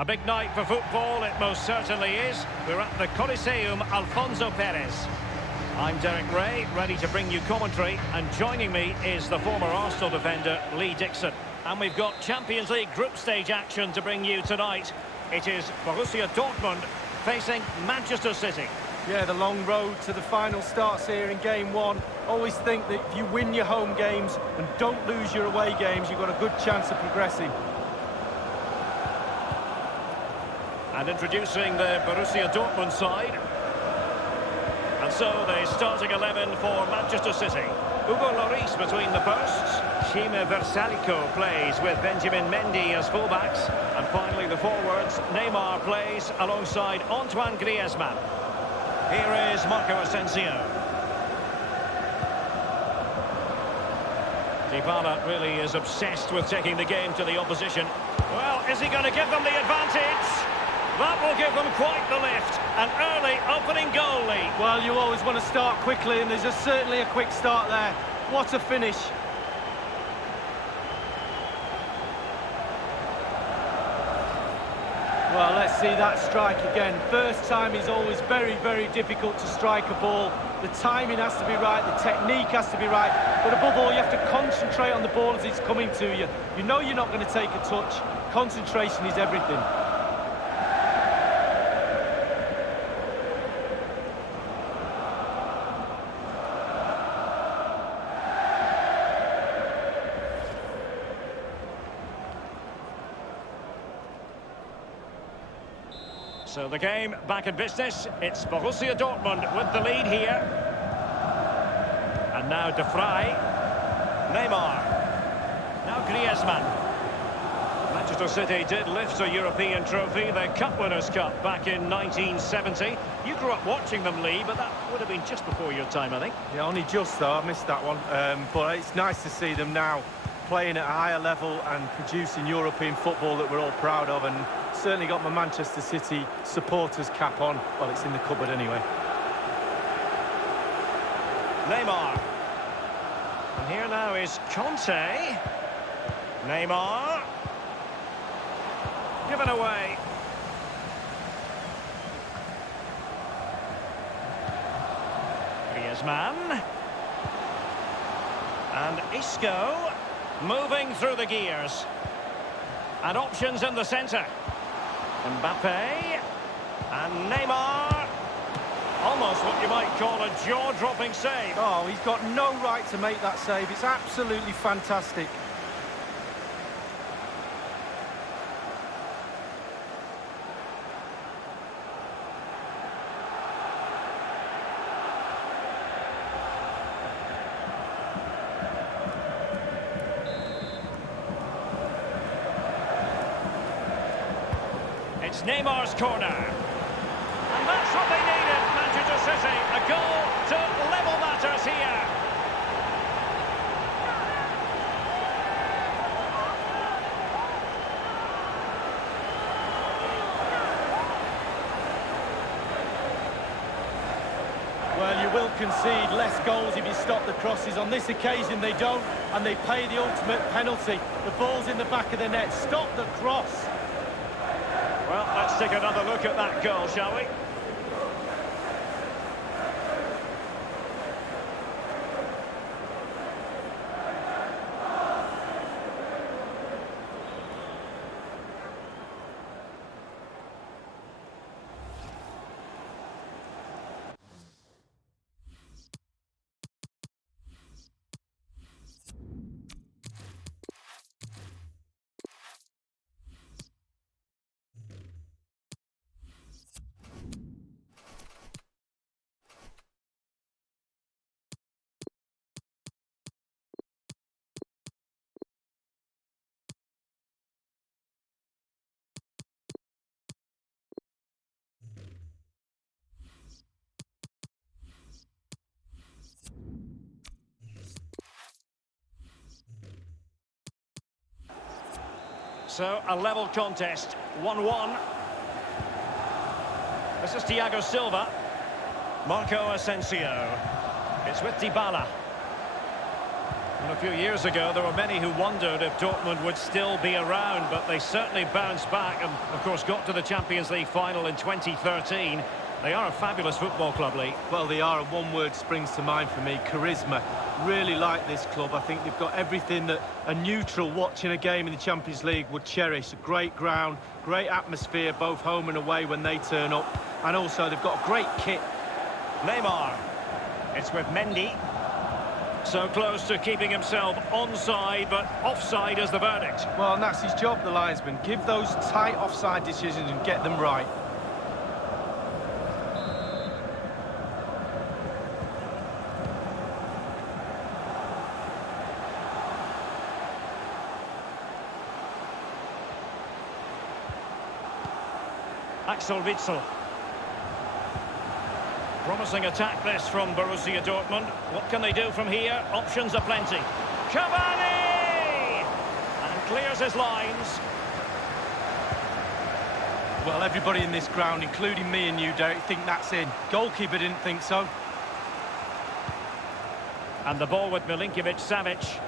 A big night for football, it most certainly is. We're at the Coliseum Alfonso Perez. I'm Derek Ray, ready to bring you commentary, and joining me is the former Arsenal defender, Lee Dixon. And we've got Champions League group stage action to bring you tonight. It is Borussia Dortmund facing Manchester City. Yeah, the long road to the final starts here in game one. Always think that if you win your home games and don't lose your away games, you've got a good chance of progressing. And introducing the Borussia Dortmund side. And so the starting 11 for Manchester City. Hugo Lloris between the posts. Shime Versalico plays with Benjamin Mendy as fullbacks. And finally the forwards. Neymar plays alongside Antoine Griezmann. Here is Marco Asensio. Dybala really is obsessed with taking the game to the opposition. Well, is he going to give them the advantage? That will give them quite the lift. An early opening goal lead. Well, you always want to start quickly, and there's certainly a quick start there. What a finish. Well, let's see that strike again. First time is always very, very difficult to strike a ball. The timing has to be right, the technique has to be right, but above all, you have to concentrate on the ball as it's coming to you. You know you're not going to take a touch. Concentration is everything. So the game back in business. It's Borussia Dortmund with the lead here. And now De Vrij. Neymar. Now Griezmann. Manchester City did lift a European trophy, the Cup Winners' Cup, back in 1970. You grew up watching them, Lee, but that would have been just before your time, I think. Yeah, only just though. I missed that one. But it's nice to see them now playing at a higher level and producing European football that we're all proud of, and certainly got my Manchester City supporters cap on. Well, it's in the cupboard anyway. Neymar. And here now is Conte. Neymar. Given away. Griezmann. And Isco. Moving through the gears. And options in the centre. Mbappe. And Neymar. Almost what you might call a jaw-dropping save. Oh, he's got no right to make that save. It's absolutely fantastic. It's Neymar's corner. And that's what they needed, Manchester City. A goal to level matters here. Well, you will concede less goals if you stop the crosses. On this occasion, they don't, and they pay the ultimate penalty. The ball's in the back of the net. Stop the cross. Well, let's take another look at that goal, shall we? So, a level contest, 1-1. This is Thiago Silva. Marco Asensio. It's with Dybala. Well, a few years ago, there were many who wondered if Dortmund would still be around, but they certainly bounced back and, of course, got to the Champions League final in 2013. They are a fabulous football club, Lee. Well, they are, and one word springs to mind for me: charisma. Really like this club. I think they've got everything that a neutral watching a game in the Champions League would cherish. A great ground, great atmosphere, both home and away when they turn up. And also, they've got a great kit. Neymar. It's with Mendy. So close to keeping himself onside, but offside is the verdict. Well, and that's his job, the linesman. Give those tight offside decisions and get them right. Axel Witsel. Promising attack this from Borussia Dortmund. What can they do from here? Options are plenty. Cavani! And clears his lines. Well, everybody in this ground, including me and you, Derek, think that's in. Goalkeeper didn't think so. And the ball with Milinkovic-Savic.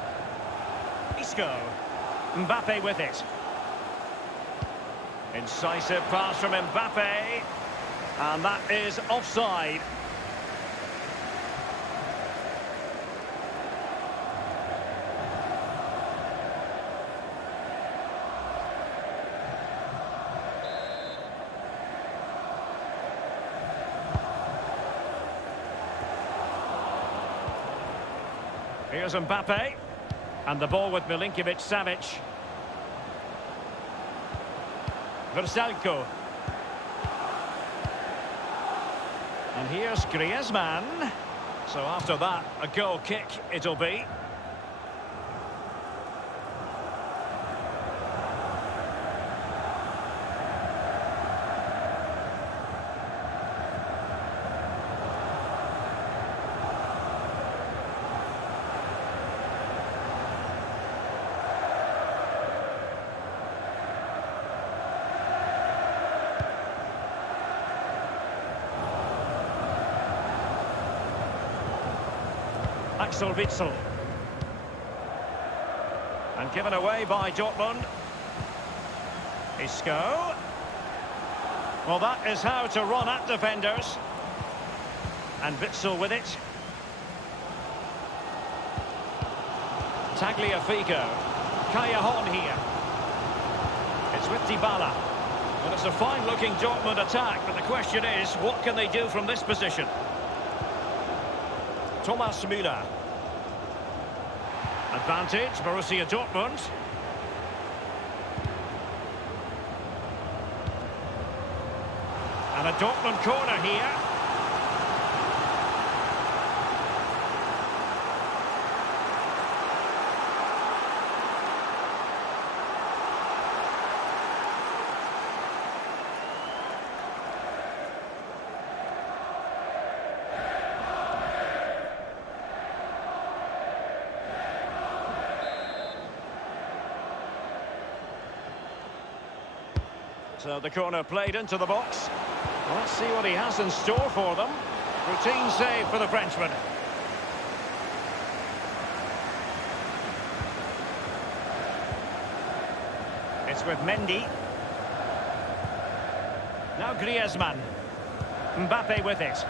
Isco. Mbappe with it. Incisive pass from Mbappe. And that is offside. Here's Mbappe. And the ball with Milinkovic-Savic. Versalco. And here's Griezmann. So after that, a goal kick it'll be. Axel Witsel. And given away by Dortmund. Isco. Well, that is how to run at defenders. And Witsel with it. Tagliafico. Callejon here. It's with Dybala. Well, it's a fine-looking Dortmund attack, but the question is, what can they do from this position? Thomas Müller. Advantage, Borussia Dortmund. And a Dortmund corner here. So the corner played into the box. Well, let's see what he has in store for them. Routine save for the Frenchman. It's with Mendy. Now Griezmann. Mbappe with it.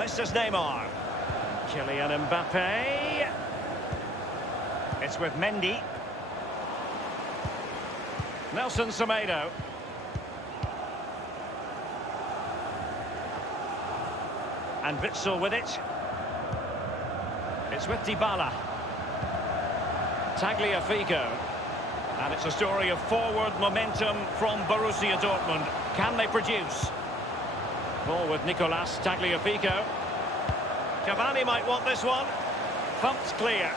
This is Neymar. Kylian Mbappe. It's with Mendy. Nelson Semedo. And Witsel with it. It's with Dybala. Tagliafico. And it's a story of forward momentum from Borussia Dortmund. Can they produce? Ball with Nicolas Tagliafico. Cavani might want this one. Thumped clear.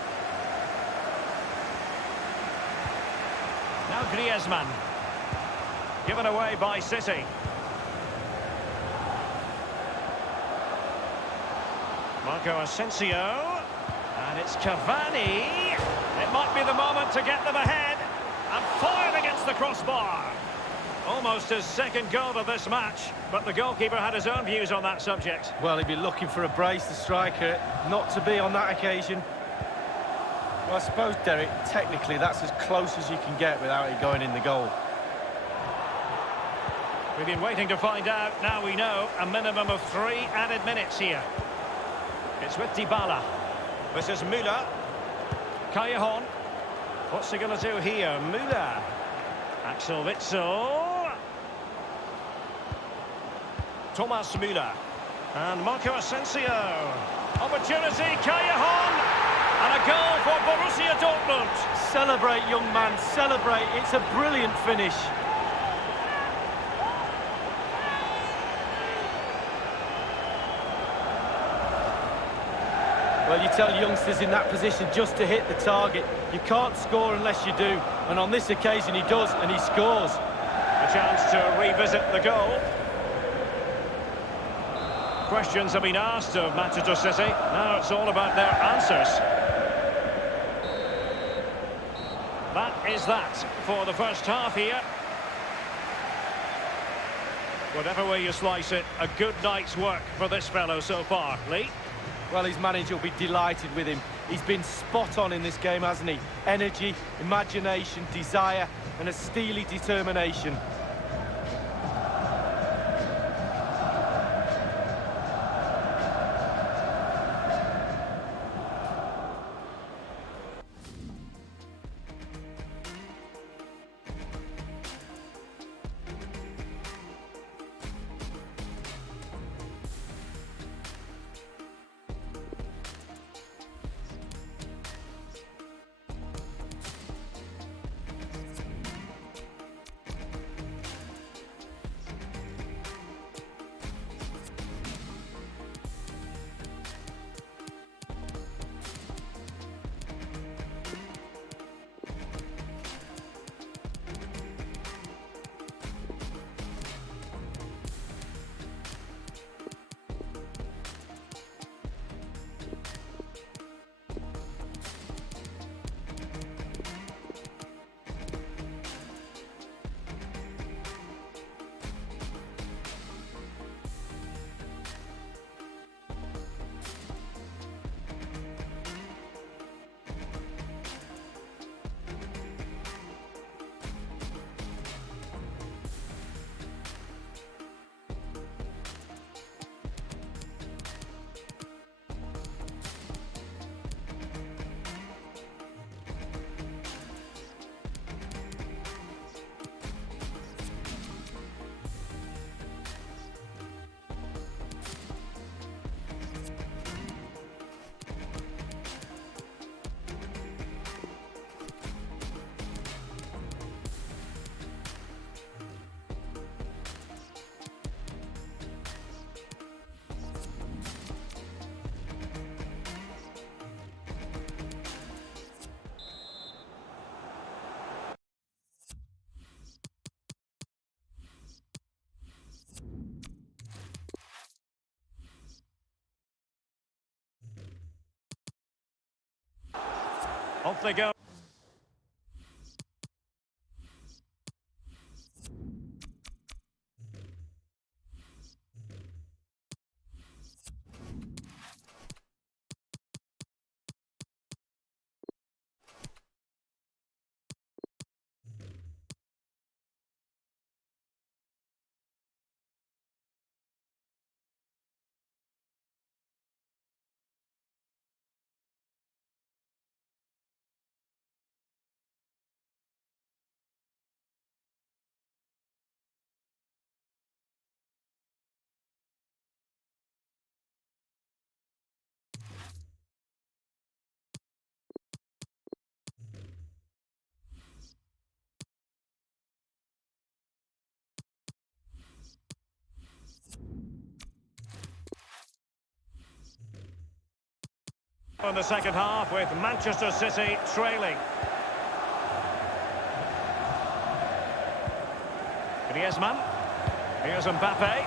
Now Griezmann. Given away by City. Marco Asensio. And it's Cavani. It might be the moment to get them ahead. And fired against the crossbar. Almost his second goal of this match. But the goalkeeper had his own views on that subject. Well, he'd be looking for a brace, the striker. Not to be on that occasion. Well, I suppose, Derek, technically that's as close as you can get without it going in the goal. We've been waiting to find out. Now we know a minimum of 3 added minutes here. It's with Dybala. This is Müller. Callejon. What's he going to do here? Müller. Axel Witsel. Thomas Müller. And Marco Asensio. Opportunity, Callejon. And a goal for Borussia Dortmund. Celebrate, young man, celebrate. It's a brilliant finish. Well, you tell youngsters in that position just to hit the target. You can't score unless you do. And on this occasion he does, and he scores. A chance to revisit the goal. Questions have been asked of Manchester City. Now it's all about their answers. That is that for the first half here. Whatever way you slice it, a good night's work for this fellow so far. Lee? Well, his manager will be delighted with him. He's been spot on in this game, hasn't he? Energy, imagination, desire, and a steely determination. Off they go. In the second half with Manchester City trailing. Griezmann. Here's Mbappe.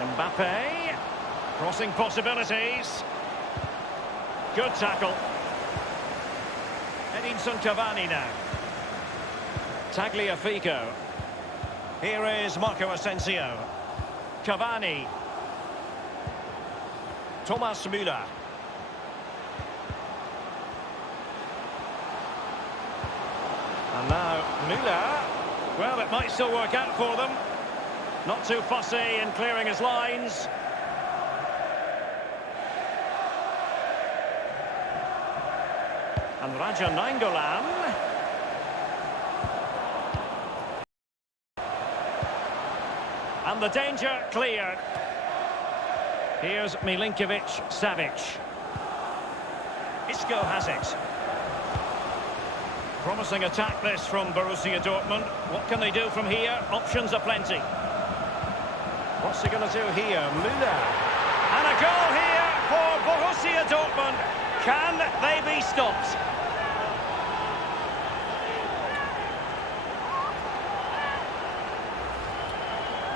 Mbappe. Crossing possibilities. Good tackle. Edinson Cavani now. Tagliafico. Here is Marco Asensio. Cavani. Thomas Müller. And now Müller. Well, it might still work out for them. Not too fussy in clearing his lines. And Raja Nainggolan. And the danger cleared. Here's Milinkovic-Savic. Isco has it. Promising attack this from Borussia Dortmund. What can they do from here? Options are plenty. What's he going to do here? Müller. And a goal here for Borussia Dortmund. Can they be stopped?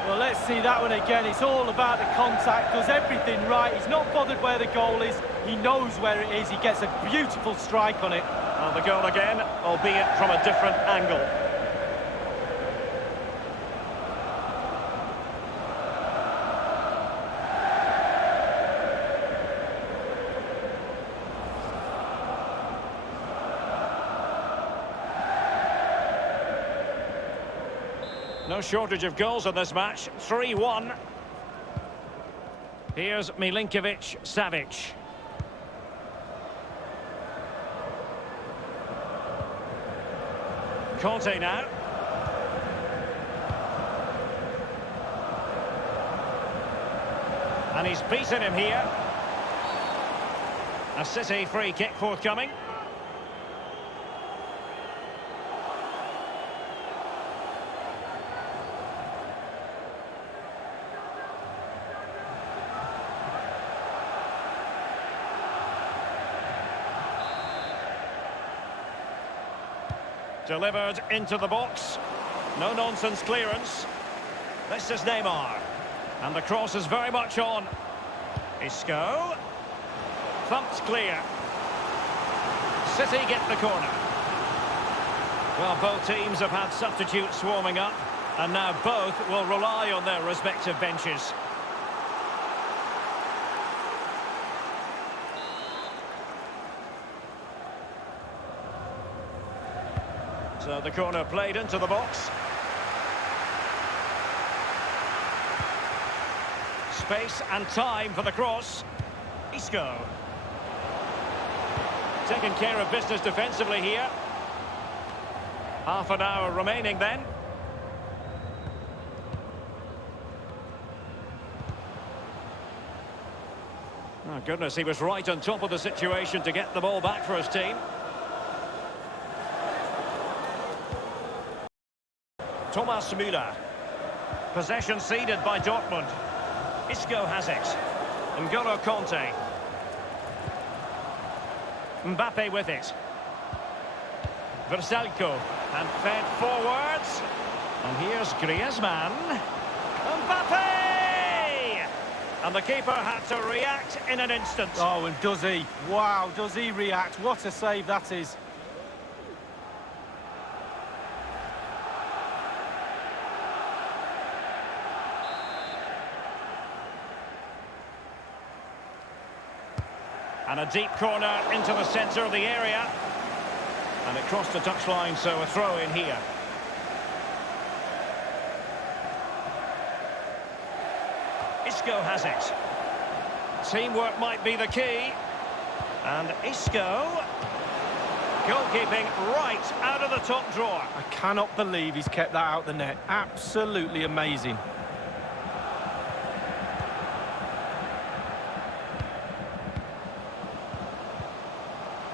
Well, let's see that one again. It's all about the contact, does everything right. He's not bothered where the goal is. He knows where it is. He gets a beautiful strike on it. And the goal again, albeit from a different angle. No shortage of goals in this match. 3-1. Here's Milinkovic-Savic. Conte now. And he's beaten him here. A City free kick forthcoming. Delivered into the box. No-nonsense clearance. This is Neymar. And the cross is very much on. Isco. Thumped clear. City get the corner. Well, both teams have had substitutes warming up. And now both will rely on their respective benches. So the corner played into the box. Space and time for the cross. Isco. Taking care of business defensively here. Half an hour remaining then. Oh goodness, he was right on top of the situation to get the ball back for his team. Thomas Müller. Possession ceded by Dortmund. Isco has it. N'Golo Conte. Mbappe with it. Versalco. And fed forwards. And here's Griezmann. Mbappe! And the keeper had to react in an instant. Oh, and does he? Wow, does he react? What a save that is. And a deep corner into the centre of the area. And it crossed the touchline, so a throw in here. Isco has it. Teamwork might be the key. And Isco. Goalkeeping right out of the top drawer. I cannot believe he's kept that out the net. Absolutely amazing.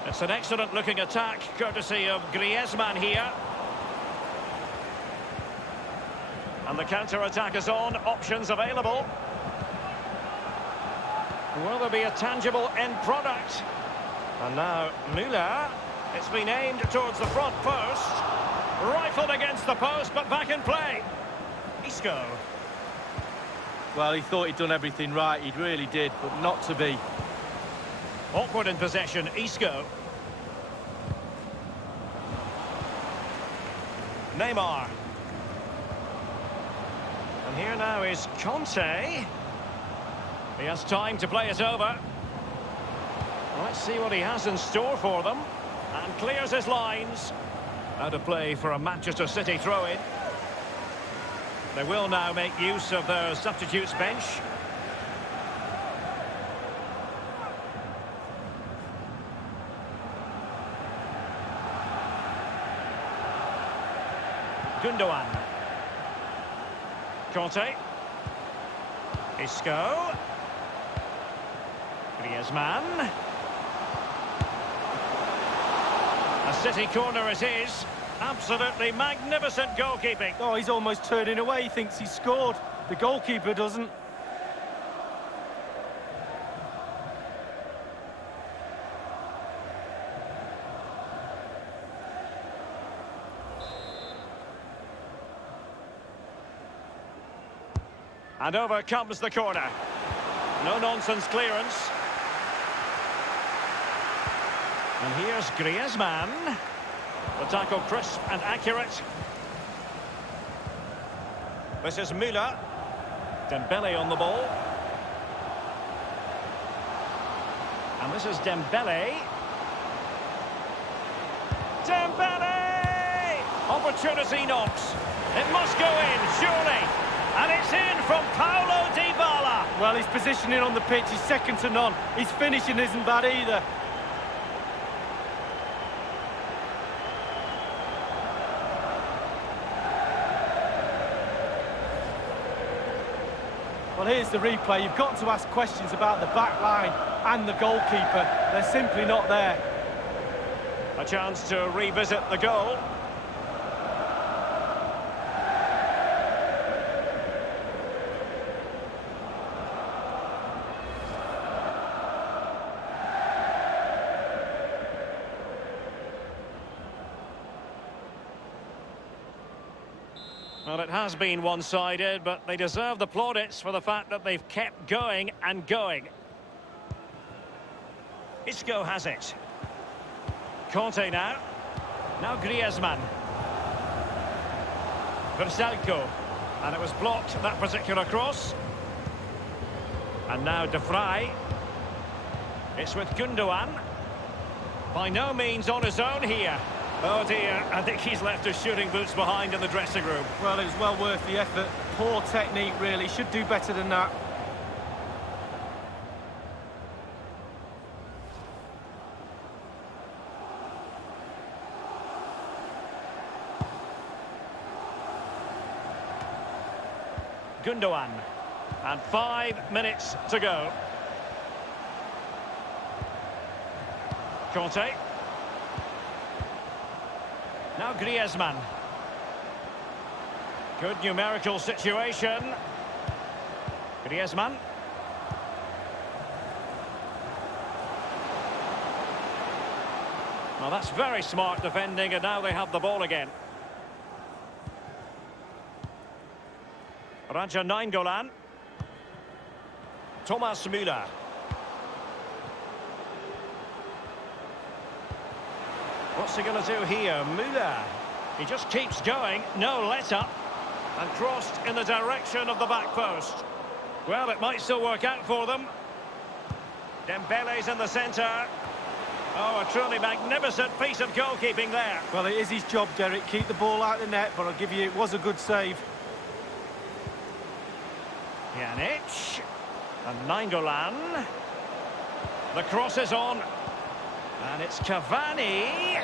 It's an excellent-looking attack, courtesy of Griezmann here. And the counter-attack is on, options available. Will there be a tangible end product? And now Müller. It's been aimed towards the front post. Rifled against the post, but back in play. Isco. Well, he thought he'd done everything right. He really did, but not to be. Awkward in possession, Isco. Neymar. And here now is Conte. He has time to play it over. Let's see what he has in store for them. And clears his lines. Out of play for a Manchester City throw-in. They will now make use of their substitutes bench. Gundogan. Conte. Isco. Griezmann. A City corner it is. Absolutely magnificent goalkeeping. Oh, he's almost turning away. He thinks he's scored. The goalkeeper doesn't. And over comes the corner. No-nonsense clearance. And here's Griezmann. The tackle crisp and accurate. This is Müller. Dembele on the ball. And this is Dembele. Dembele! Opportunity knocks. It must go in, surely. And it's in from Paulo Dybala. Well, his positioning on the pitch is second to none. His finishing isn't bad either. Well, here's the replay. You've got to ask questions about the back line and the goalkeeper. They're simply not there. A chance to revisit the goal. Well, it has been one-sided, but they deserve the plaudits for the fact that they've kept going and going. Isco has it. Conte now. Now Griezmann. Versalco. And it was blocked, that particular cross. And now De Vrij. It's with Gundogan. By no means on his own here. Oh dear, I think he's left his shooting boots behind in the dressing room. Well, it was well worth the effort. Poor technique, really. Should do better than that. Gundogan. And 5 minutes to go. Conte. Now Griezmann. Good numerical situation. Griezmann. Well, that's very smart defending, and now they have the ball again. Raja Nainggolan. Thomas Müller. What's he going to do here? Müller. He just keeps going. No let-up. And crossed in the direction of the back post. Well, it might still work out for them. Dembele's in the centre. Oh, a truly magnificent piece of goalkeeping there. Well, it is his job, Derek. Keep the ball out of the net, but I'll give you, it was a good save. Pjanic. And Nainggolan. The cross is on. And it's Cavani.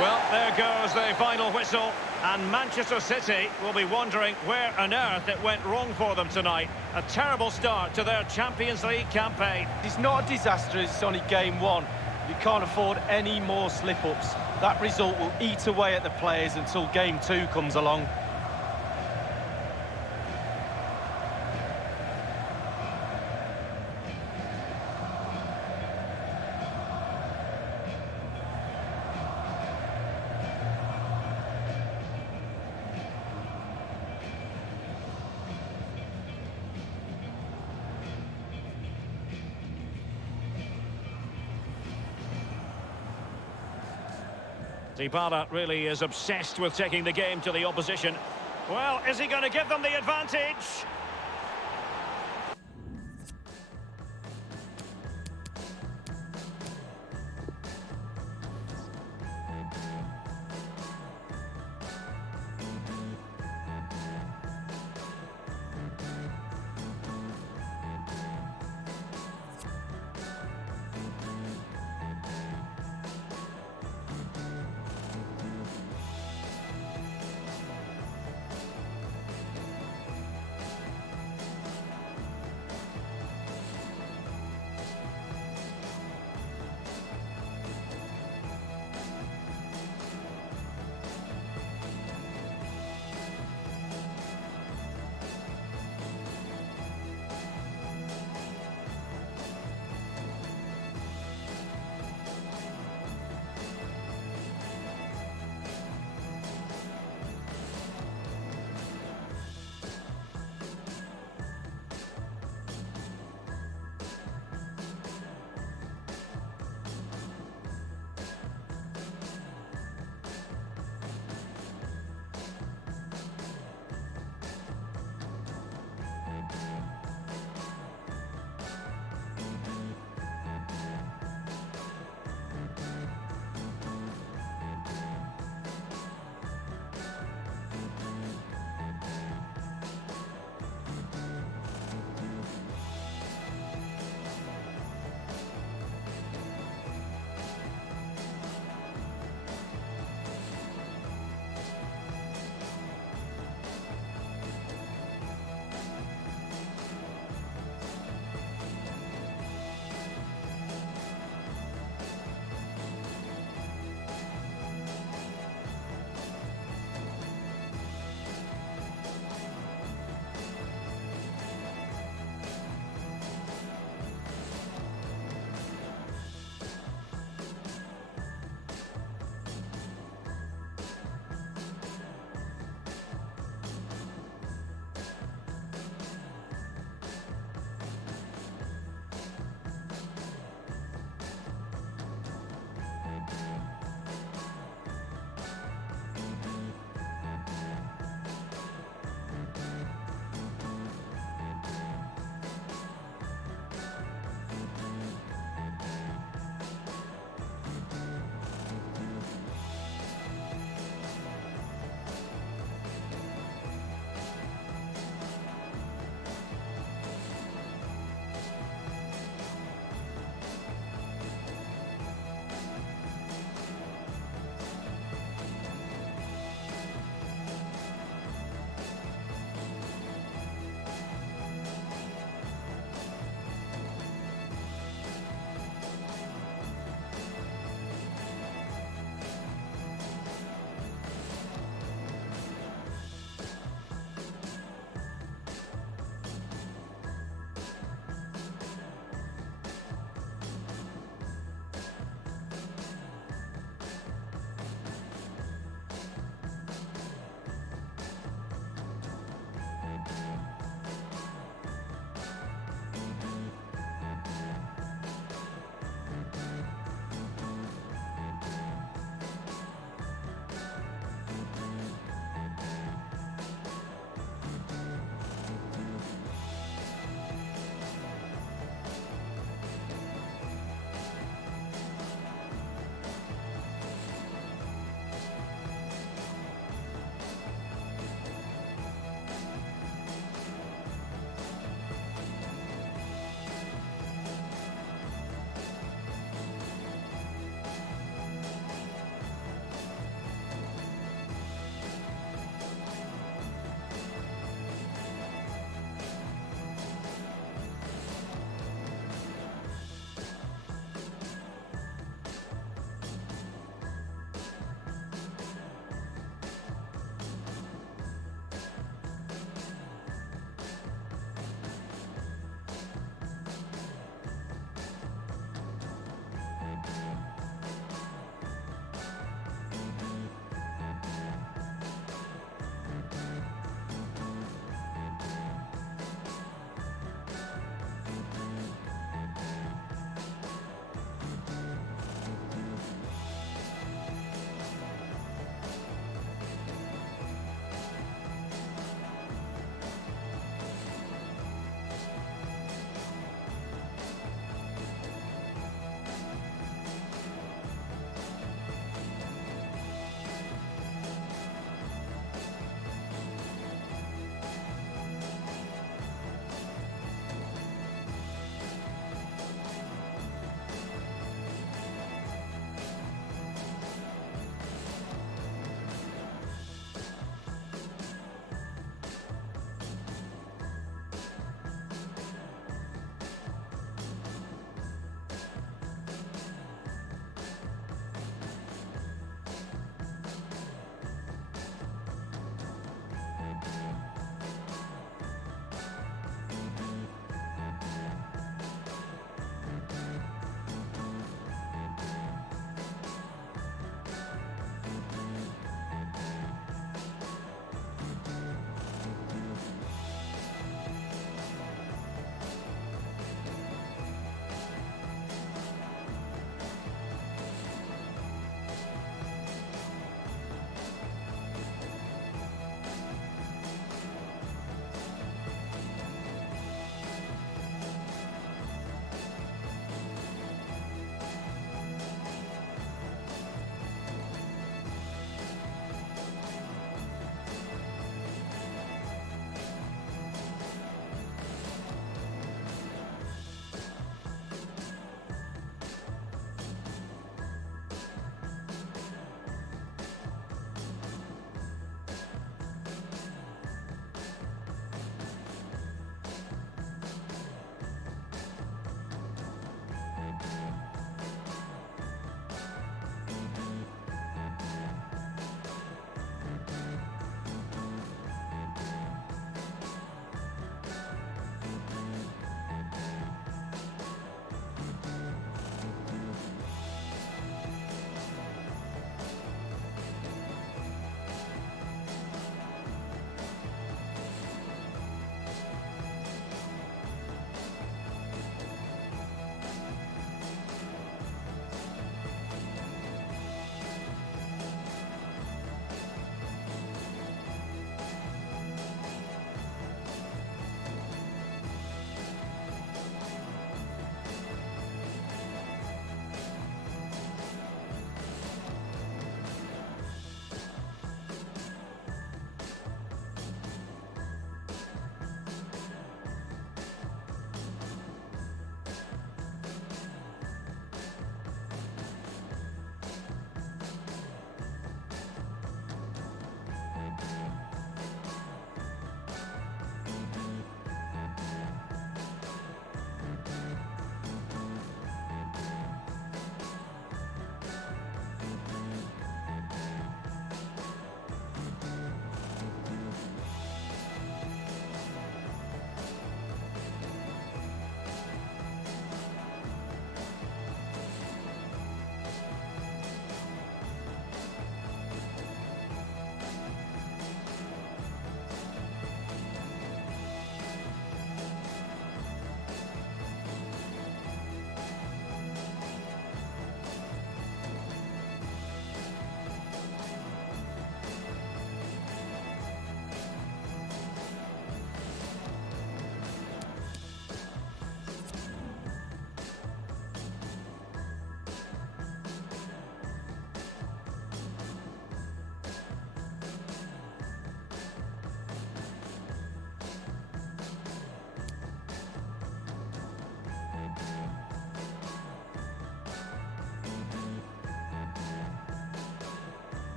Well, there goes the final whistle. And Manchester City will be wondering where on earth it went wrong for them tonight. A terrible start to their Champions League campaign. It's not a disaster, it's only game one. You can't afford any more slip-ups. That result will eat away at the players until game two comes along. Dybala really is obsessed with taking the game to the opposition. Well, is he going to give them the advantage?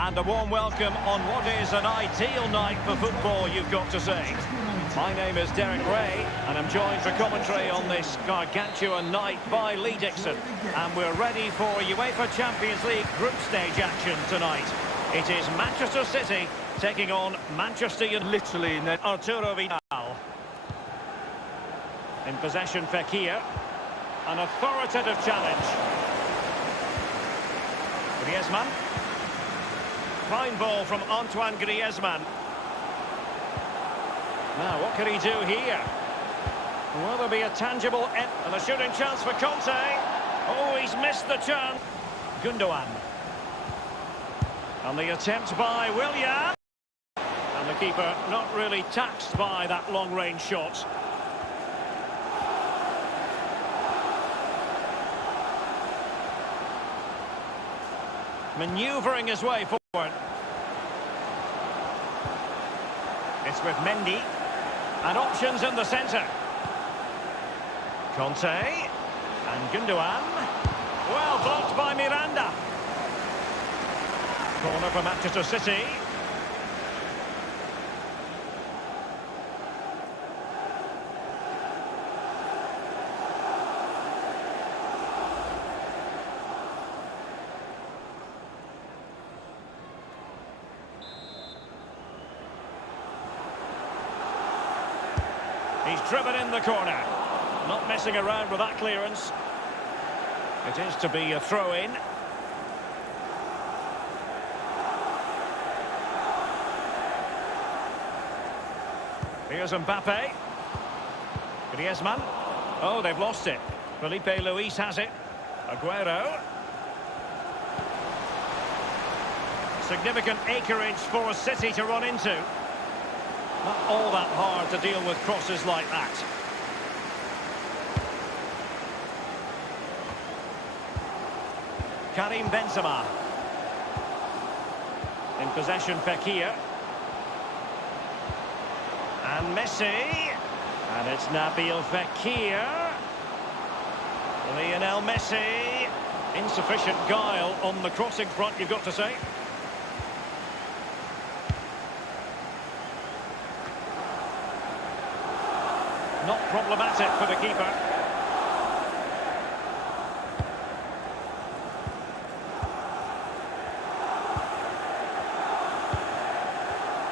And a warm welcome on what is an ideal night for football, you've got to say. My name is Derek Ray, and I'm joined for commentary on this gargantuan night by Lee Dixon. And we're ready for UEFA Champions League group stage action tonight. It is Manchester City taking on Manchester United. Literally in there. Arturo Vidal. In possession, Fekir. An authoritative challenge. Griezmann. Fine ball from Antoine Griezmann. Now, what can he do here? Will there be a tangible end? And a shooting chance for Conte. Oh, he's missed the chance. Gundogan. And the attempt by Willian. And the keeper not really taxed by that long-range shot. Manoeuvring his way forward. It's with Mendy. And options in the centre. Conte. And Gundogan. Well blocked by Miranda. Corner for Manchester City. He's driven in the corner. Not messing around with that clearance. It is to be a throw-in. Here's Mbappe. Griezmann. Oh, they've lost it. Felipe Luis has it. Aguero. Significant acreage for City to run into. Not all that hard to deal with crosses like that. Karim Benzema. In possession, Fekir. And Messi. And it's Nabil Fekir. Lionel Messi. Insufficient guile on the crossing front, you've got to say. Not problematic for the keeper.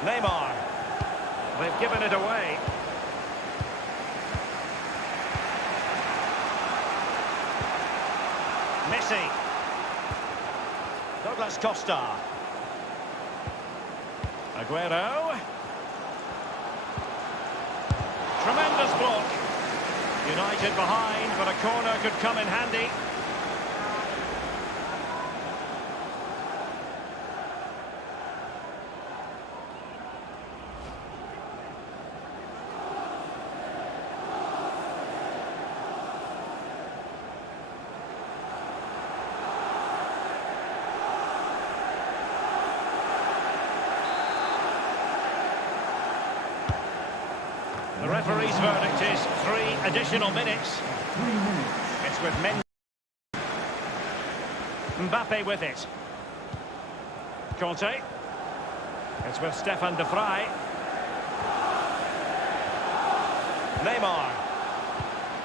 Neymar. They've given it away. Messi. Douglas Costa. Aguero. Tremendous block. United behind, but a corner could come in handy. The referee's verdict is 3 additional minutes. It's with Mendy. Mbappe with it. Conte. It's with Stefan de Vrij. Neymar.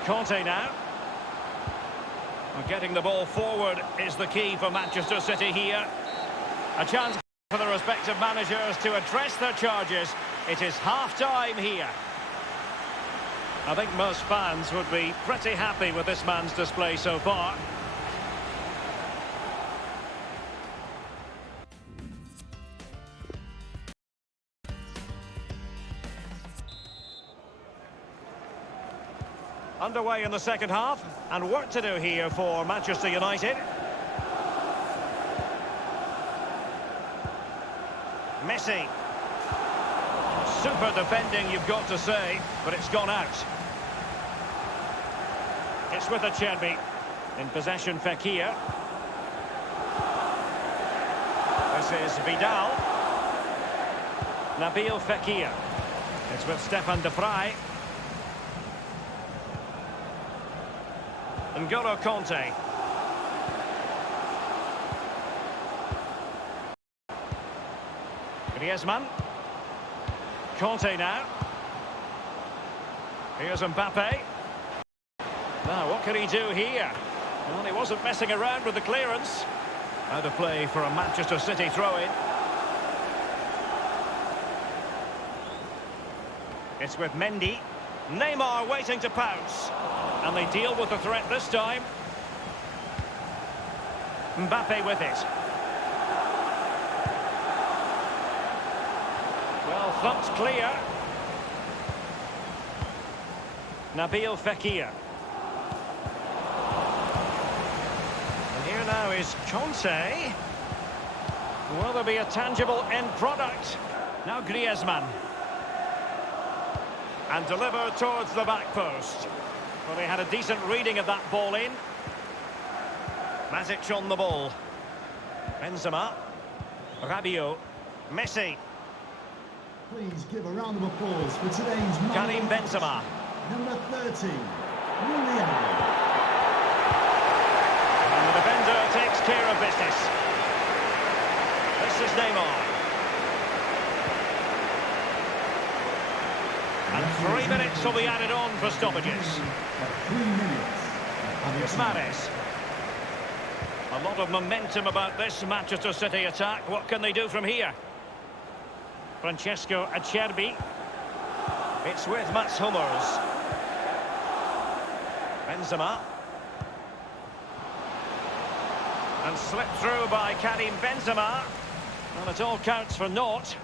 Conte now. Well, getting the ball forward is the key for Manchester City here. A chance for the respective managers to address their charges. It is half-time here. I think most fans would be pretty happy with this man's display so far. Underway in the second half, and work to do here for Manchester United. Messi. Super defending, you've got to say, but it's gone out. It's with Acerbi. In possession, Fekir. This is Vidal. Nabil Fekir. It's with Stefan de Vrij. N'Golo Conte. Griezmann. Conte now. Here's Mbappe. Now, what can he do here? Well, he wasn't messing around with the clearance. Out of play for a Manchester City throw-in. It's with Mendy. Neymar waiting to pounce. And they deal with the threat this time. Mbappe with it. Well, thumped clear. Nabil Fekir. And here now is Conte. Will there be a tangible end product? Now Griezmann. And delivered towards the back post. Well, they had a decent reading of that ball in. Mazic on the ball. Benzema. Rabiot. Messi. Please give a round of applause for today's Karim Benzema. number 30, Willian. And the defender takes care of business. This is Neymar. And 3 minutes will be added on for stoppages. 3 minutes. Here's Mahrez. A lot of momentum about this Manchester City attack. What can they do from here? Francesco Acerbi. It's with Mats Hummels. Benzema. And slipped through by Karim Benzema. And it all counts for naught.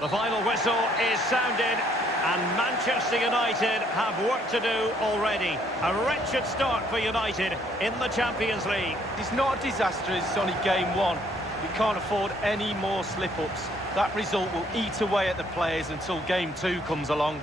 The final whistle is sounded, and Manchester United have work to do already. A wretched start for United in the Champions League. It's not a disaster, it's only game one. We can't afford any more slip-ups. That result will eat away at the players until game two comes along.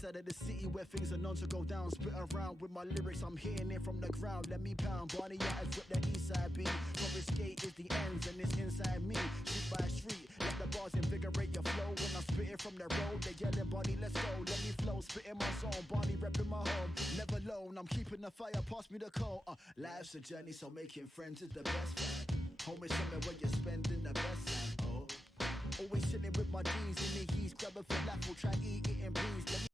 Side of the city where things are known to go down. Spit around with my lyrics, I'm hitting it from the ground. Let me pound. Barney Yatters with the east side beat. Confiscate is the ends and it's inside me. Street by street, let the bars invigorate your flow. When I'm spitting from the road, they yelling, Barney, let's go. Let me flow, spitting my song. Barney repping my home. Never alone, I'm keeping the fire, pass me the coal. Life's a journey, so making friends is the best friend. Home is somewhere where you're spending the best time. Oh, always chilling with my D's in the East. Grab a falafel, try eat it in breeze.